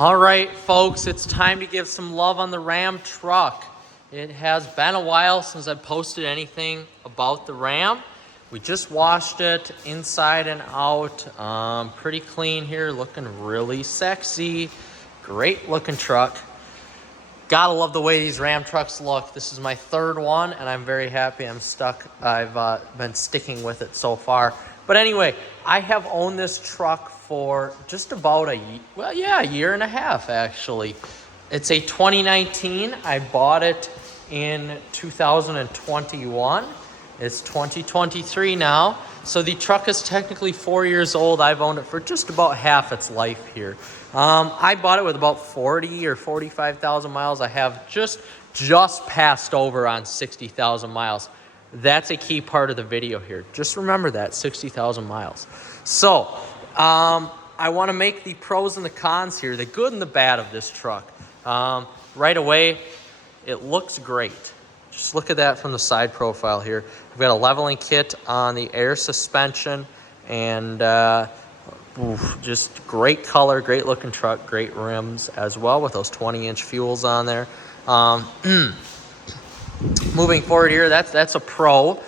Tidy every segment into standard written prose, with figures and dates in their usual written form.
All right, folks, it's time to give some love on the Ram truck. It has been a while since I've posted anything about the Ram. We just washed it inside and out. Pretty clean here, looking really sexy. Great looking truck. Gotta love the way these Ram trucks look. This is my third one, and I'm very happy I've been sticking with it so far. But anyway, I have owned this truck for just about a year and a half, actually. It's a 2019. I bought it in 2021. It's 2023 now. So the truck is technically 4 years old. I've owned it for just about half its life here. I bought it with about 40 or 45,000 miles. I have just passed over on 60,000 miles. That's a key part of the video here. Just remember that, 60,000 miles. So, I want to make the pros and the cons here, the good and the bad of this truck. Right away, it looks great. Just look at that from the side profile here. We've got a leveling kit on the air suspension, and just great color, great looking truck, great rims as well with those 20-inch fuels on there. Moving forward here, that's a pro.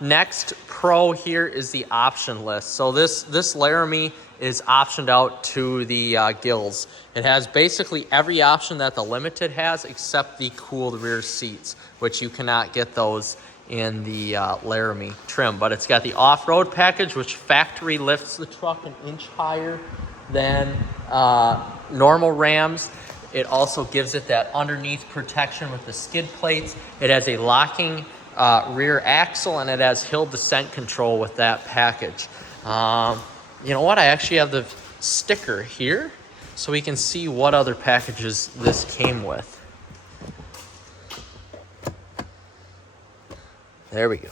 Next pro here is the option list. So this Laramie is optioned out to the gills. It has basically every option that the Limited has except the cooled rear seats, which you cannot get those in the Laramie trim. But it's got the off-road package, which factory lifts the truck an inch higher than normal Rams. It also gives it that underneath protection with the skid plates. It has a locking rear axle, and it has hill descent control with that package. You know what? I actually have the sticker here so we can see what other packages this came with. There we go.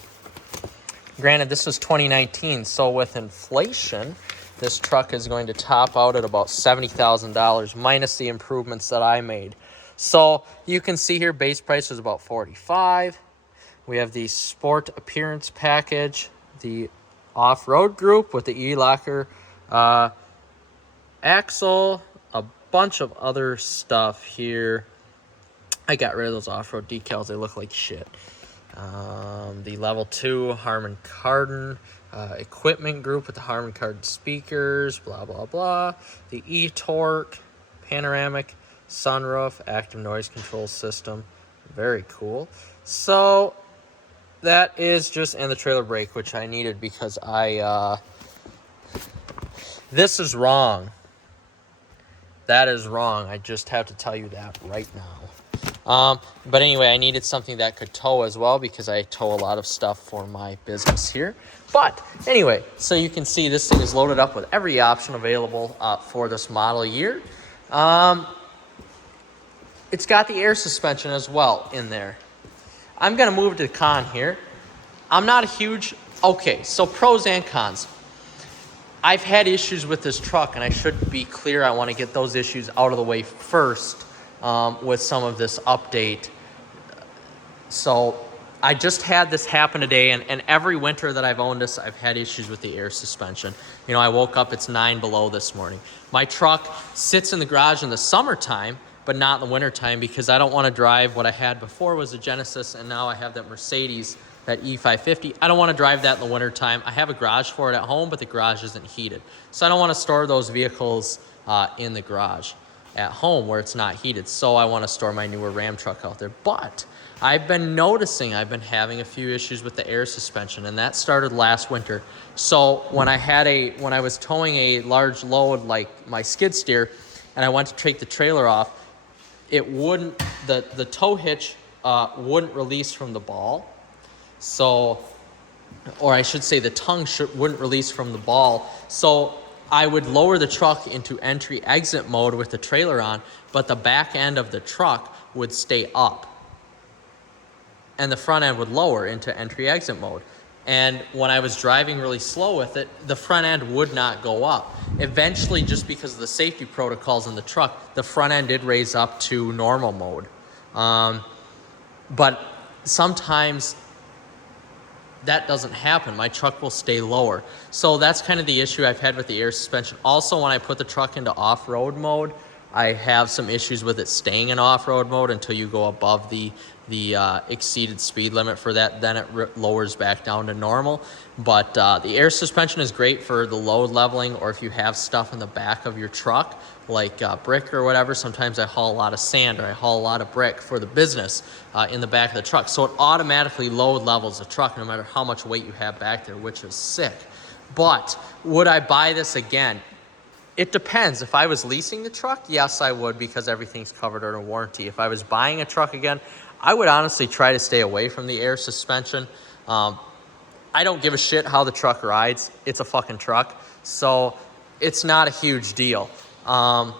Granted, this was 2019, so with inflation, this truck is going to top out at about $70,000 minus the improvements that I made. So you can see here, base price is about $45,000. We have the Sport Appearance Package, the Off-Road Group with the E-Locker axle, a bunch of other stuff here. I got rid of those off-road decals. They look like shit. The Level 2 Harman Kardon equipment group with the Harman Kardon speakers, blah, blah, blah. The E-Torque, panoramic sunroof, active noise control system. Very cool. So that is just, and the trailer brake, which I needed because this is wrong. That is wrong. I just have to tell you that right now. But anyway, I needed something that could tow as well because I tow a lot of stuff for my business here. But anyway, so you can see this thing is loaded up with every option available for this model year. It's got the air suspension as well in there. I'm going to move to the con here. I'm not a huge... Okay, so pros and cons. I've had issues with this truck, and I should be clear. I want to get those issues out of the way first with some of this update. So I just had this happen today, and every winter that I've owned this, I've had issues with the air suspension. You know, I woke up, it's 9 below this morning. My truck sits in the garage in the summertime, but not in the wintertime because I don't want to drive. What I had before was a Genesis, and now I have that Mercedes, that E550. I don't want to drive that in the wintertime. I have a garage for it at home, but the garage isn't heated. So I don't want to store those vehicles in the garage at home where it's not heated. So I want to store my newer Ram truck out there. But I've been noticing I've been having a few issues with the air suspension, and that started last winter. So when I was towing a large load like my skid steer, and I went to take the trailer off, it wouldn't, the tow hitch wouldn't release from the ball. So, or I should say the tongue wouldn't release from the ball. So I would lower the truck into entry-exit mode with the trailer on, but the back end of the truck would stay up. And the front end would lower into entry-exit mode. And when I was driving really slow with it, the front end would not go up. Eventually, just because of the safety protocols in the truck, the front end did raise up to normal mode. But sometimes that doesn't happen. My truck will stay lower. So that's kind of the issue I've had with the air suspension. Also, when I put the truck into off-road mode, I have some issues with it staying in off-road mode until you go above the exceeded speed limit for that. Then it lowers back down to normal. But the air suspension is great for the load leveling, or if you have stuff in the back of your truck, like brick or whatever. Sometimes I haul a lot of sand or I haul a lot of brick for the business in the back of the truck. So it automatically load levels the truck no matter how much weight you have back there, which is sick. But would I buy this again? It depends. If I was leasing the truck, yes, I would, because everything's covered under warranty. If I was buying a truck again, I would honestly try to stay away from the air suspension. I don't give a shit how the truck rides. It's a fucking truck. So it's not a huge deal. But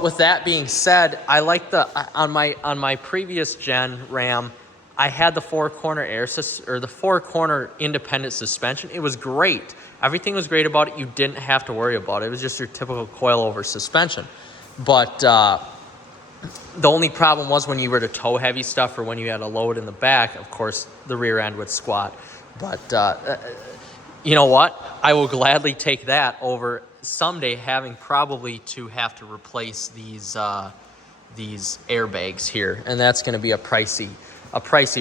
with that being said, I like on my previous gen Ram, I had the four-corner the four-corner independent suspension. It was great. Everything was great about it. You didn't have to worry about it. It was just your typical coil-over suspension. But the only problem was when you were to tow heavy stuff or when you had a load in the back, of course, the rear end would squat. But you know what? I will gladly take that over someday having probably to have to replace these airbags here. And that's going to be a pricey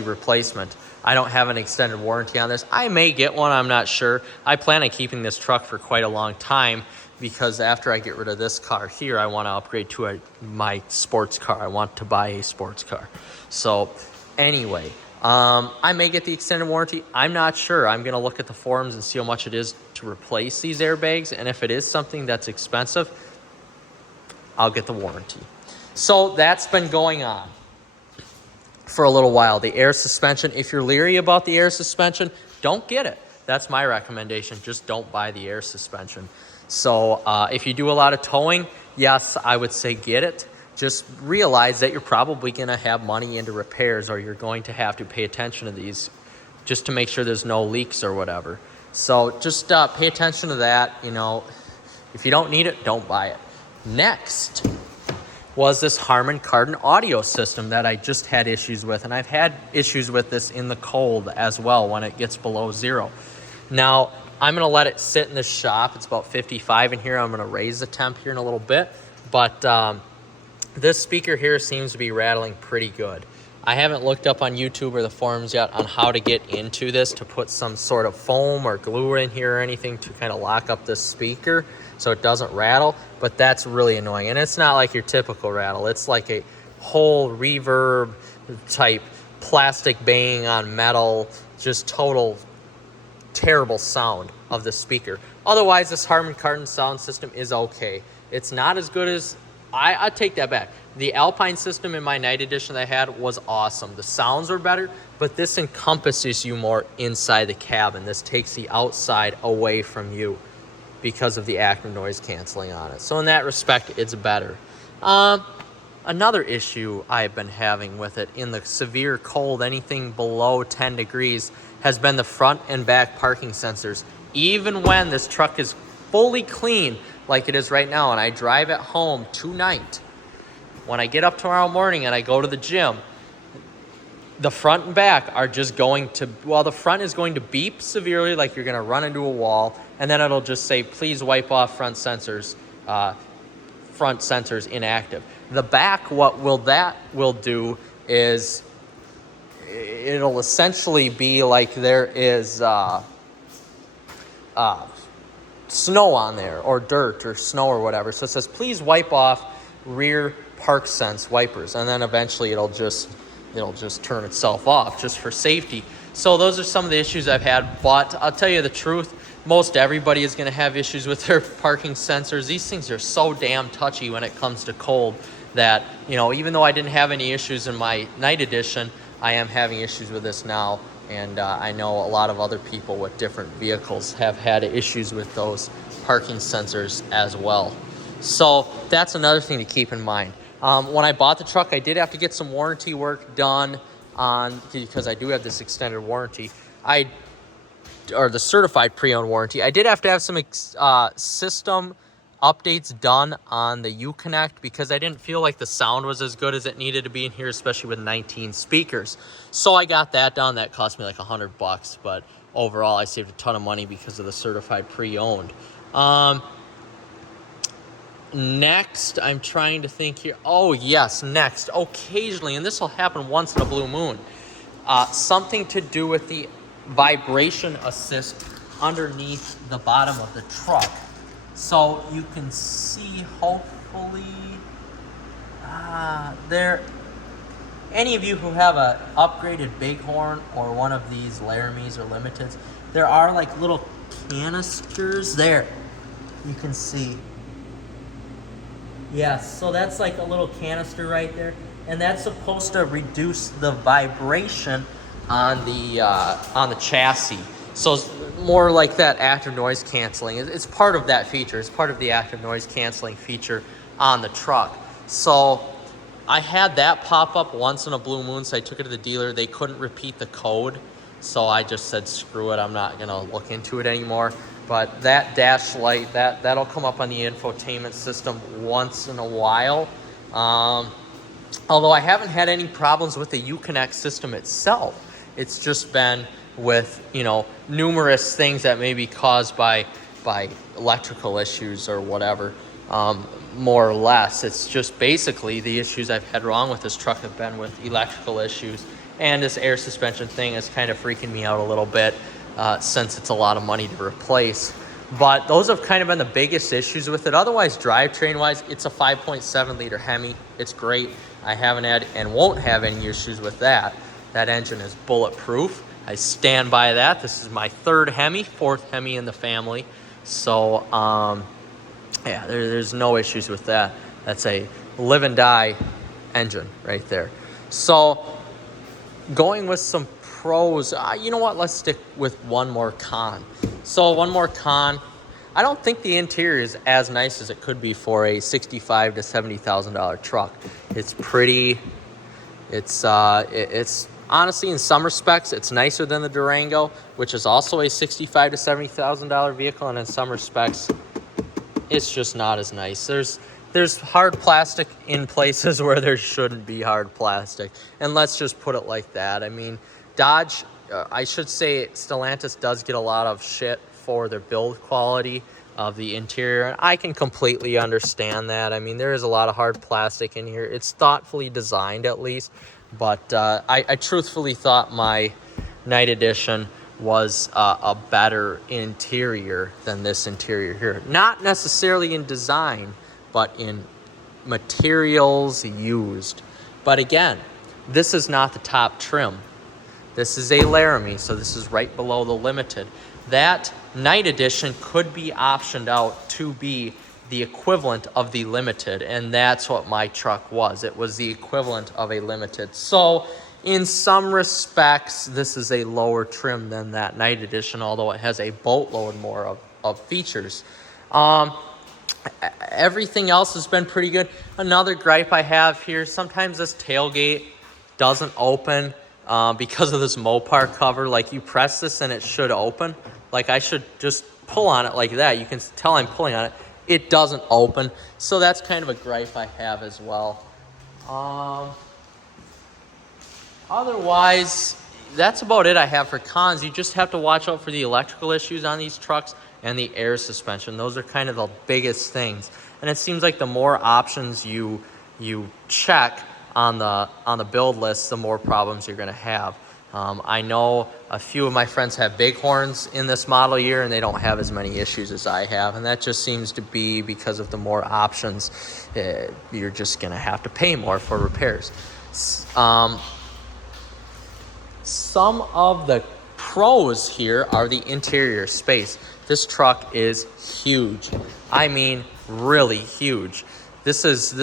replacement. I don't have an extended warranty on this. I may get one, I'm not sure. I plan on keeping this truck for quite a long time because after I get rid of this car here, I want to upgrade to my sports car. I want to buy a sports car. So anyway, I may get the extended warranty. I'm not sure. I'm going to look at the forums and see how much it is to replace these airbags. And if it is something that's expensive, I'll get the warranty. So that's been going on for a little while. The air suspension, if you're leery about the air suspension, don't get it. That's my recommendation. Just don't buy the air suspension. So if you do a lot of towing, yes, I would say get it. Just realize that you're probably going to have money into repairs, or you're going to have to pay attention to these just to make sure there's no leaks or whatever. So just pay attention to that. You know, if you don't need it, don't buy it. Next was this Harman Kardon audio system that I just had issues with. And I've had issues with this in the cold as well when it gets below zero. Now, I'm going to let it sit in the shop. It's about 55 in here. I'm going to raise the temp here in a little bit. But this speaker here seems to be rattling pretty good. I haven't looked up on YouTube or the forums yet on how to get into this, to put some sort of foam or glue in here or anything to kind of lock up this speaker so it doesn't rattle, but that's really annoying. And it's not like your typical rattle. It's like a whole reverb type plastic banging on metal, just total terrible sound of the speaker. Otherwise, this Harman Kardon sound system is okay. It's not as good as, I take that back. The Alpine system in my night edition that I had was awesome. The sounds were better, but this encompasses you more inside the cabin. This takes the outside away from you because of the active noise canceling on it. So in that respect, it's better. Another issue I've been having with it in the severe cold, anything below 10 degrees, has been the front and back parking sensors. Even when this truck is fully clean, like it is right now, and I drive it home tonight, when I get up tomorrow morning and I go to the gym, the front and back are just going to, well, the front is going to beep severely like you're going to run into a wall, and then it'll just say, please wipe off front sensors inactive. The back, what that will do is it'll essentially be like there is snow on there, or dirt or snow or whatever. So it says, please wipe off rear park sense wipers, and then eventually it'll just turn itself off just for safety. So those are some of the issues I've had, but I'll tell you the truth, most everybody is going to have issues with their parking sensors. These things are so damn touchy when it comes to cold that, you know, even though I didn't have any issues in my night edition, I am having issues with this now. And I know a lot of other people with different vehicles have had issues with those parking sensors as well. So that's another thing to keep in mind. When I bought the truck, I did have to get some warranty work done because I do have this extended warranty. Or the certified pre-owned warranty. I did have to have some system updates done on the Uconnect because I didn't feel like the sound was as good as it needed to be in here, especially with 19 speakers. So I got that done. That cost me like $100, but overall I saved a ton of money because of the certified pre-owned. Next, I'm trying to think here. Oh, yes, next. Occasionally, and this will happen once in a blue moon, something to do with the vibration assist underneath the bottom of the truck. So you can see, hopefully, there. Any of you who have a upgraded Bighorn or one of these Laramies or Limiteds, there are like little canisters there. You can see. Yes, so that's like a little canister right there, and that's supposed to reduce the vibration on the chassis. So it's more like that active noise canceling. It's part of that feature. It's part of the active noise canceling feature on the truck. So I had that pop up once in a blue moon, so I took it to the dealer. They couldn't repeat the code, so I just said, screw it, I'm not gonna look into it anymore. But that dash light, that'll come up on the infotainment system once in a while. Although I haven't had any problems with the Uconnect system itself. It's just been with, numerous things that may be caused by electrical issues or whatever. More or less, it's just basically the issues I've had wrong with this truck have been with electrical issues, and this air suspension thing is kind of freaking me out a little bit, since it's a lot of money to replace. But those have kind of been the biggest issues with it. Otherwise, drivetrain wise, it's a 5.7 liter Hemi. It's great. I haven't had and won't have any issues with that. That engine is bulletproof. I stand by that. This is my third Hemi, fourth Hemi in the family. So yeah, there's no issues with that. That's a live and die engine right there. So going with some pros, you know what? Let's stick with one more con. So one more con. I don't think the interior is as nice as it could be for a $65,000 to $70,000 truck. It's pretty. It's honestly, in some respects, it's nicer than the Durango, which is also a $65,000 to $70,000 vehicle, and in some respects, it's just not as nice. There's hard plastic in places where there shouldn't be hard plastic. And let's just put it like that. I mean, Dodge, I should say Stellantis does get a lot of shit for their build quality of the interior. And I can completely understand that. I mean, there is a lot of hard plastic in here. It's thoughtfully designed at least. But I truthfully thought my Night Edition was a better interior than this interior here. Not necessarily in design, but in materials used. But again, this is not the top trim. This is a Laramie, so this is right below the Limited. That Night Edition could be optioned out to be the equivalent of the Limited, and that's what my truck was. It was the equivalent of a Limited. So in some respects, this is a lower trim than that Night Edition, although it has a boatload more of features. Everything else has been pretty good. Another gripe I have here, sometimes this tailgate doesn't open because of this Mopar cover. Like, you press this and it should open. Like, I should just pull on it like that. You can tell I'm pulling on it. It doesn't open. So that's kind of a gripe I have as well. Otherwise, that's about it I have for cons. You just have to watch out for the electrical issues on these trucks and the air suspension. Those are kind of the biggest things. And it seems like the more options you check on the build list, the more problems you're going to have. I know a few of my friends have Bighorns in this model year, and they don't have as many issues as I have. And that just seems to be because of the more options. You're just going to have to pay more for repairs. Some of the pros here are the interior space. This truck is huge. I mean, really huge. This is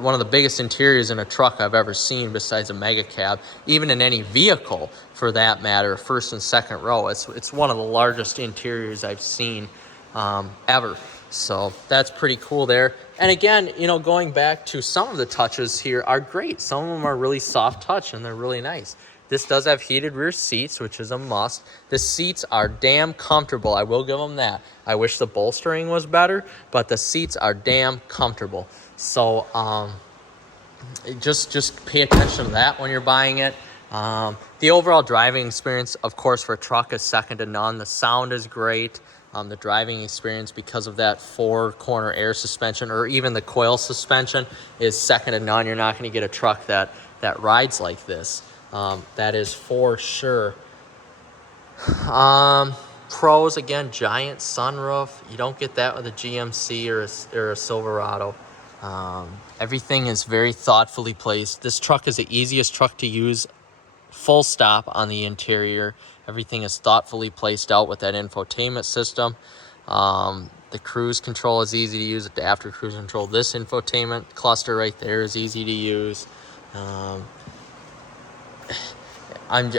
one of the biggest interiors in a truck I've ever seen besides a mega cab, even in any vehicle for that matter, first and second row. It's one of the largest interiors I've seen ever. So that's pretty cool there. And again, going back to some of the touches here are great. Some of them are really soft touch and they're really nice. This does have heated rear seats, which is a must. The seats are damn comfortable. I will give them that. I wish the bolstering was better, but the seats are damn comfortable. So just pay attention to that when you're buying it. The overall driving experience, of course, for a truck is second to none. The sound is great. The driving experience, because of that 4-corner air suspension or even the coil suspension, is second to none. You're not going to get a truck that rides like this. That is for sure. Pros, again, giant sunroof. You don't get that with a GMC or a Silverado. Everything is very thoughtfully placed. This truck is the easiest truck to use, full stop, on the interior. Everything is thoughtfully placed out with that infotainment system. The cruise control is easy to use. Adaptive cruise control. This infotainment cluster right there is easy to use. I'm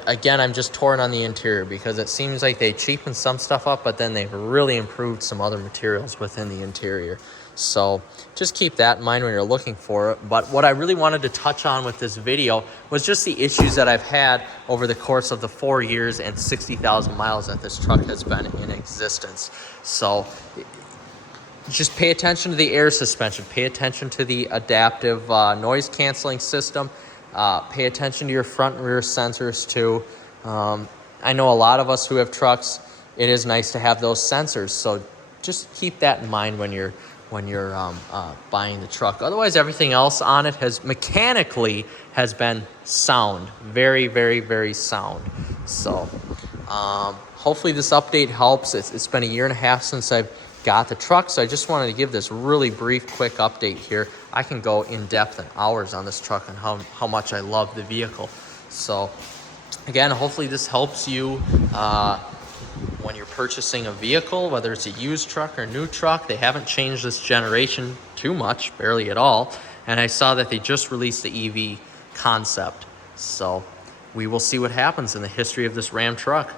just torn on the interior because it seems like they cheapened some stuff up, but then they've really improved some other materials within the interior. So just keep that in mind when you're looking for it. But what I really wanted to touch on with this video was just the issues that I've had over the course of the 4 years and 60,000 miles that this truck has been in existence. So just pay attention to the air suspension. Pay attention to the adaptive noise canceling system. Pay attention to your front and rear sensors too. I know a lot of us who have trucks, it is nice to have those sensors. So just keep that in mind when you're buying the truck. Otherwise, everything else on it has mechanically been sound. Very, very, very sound. So hopefully this update helps. It's been a year and a half since I've got the truck, so I just wanted to give this really brief, quick update here. I can go in depth and hours on this truck and how much I love the vehicle. So again, hopefully this helps you when you're purchasing a vehicle, whether it's a used truck or a new truck. They haven't changed this generation too much, barely at all. And I saw that they just released the EV concept. So we will see what happens in the history of this Ram truck.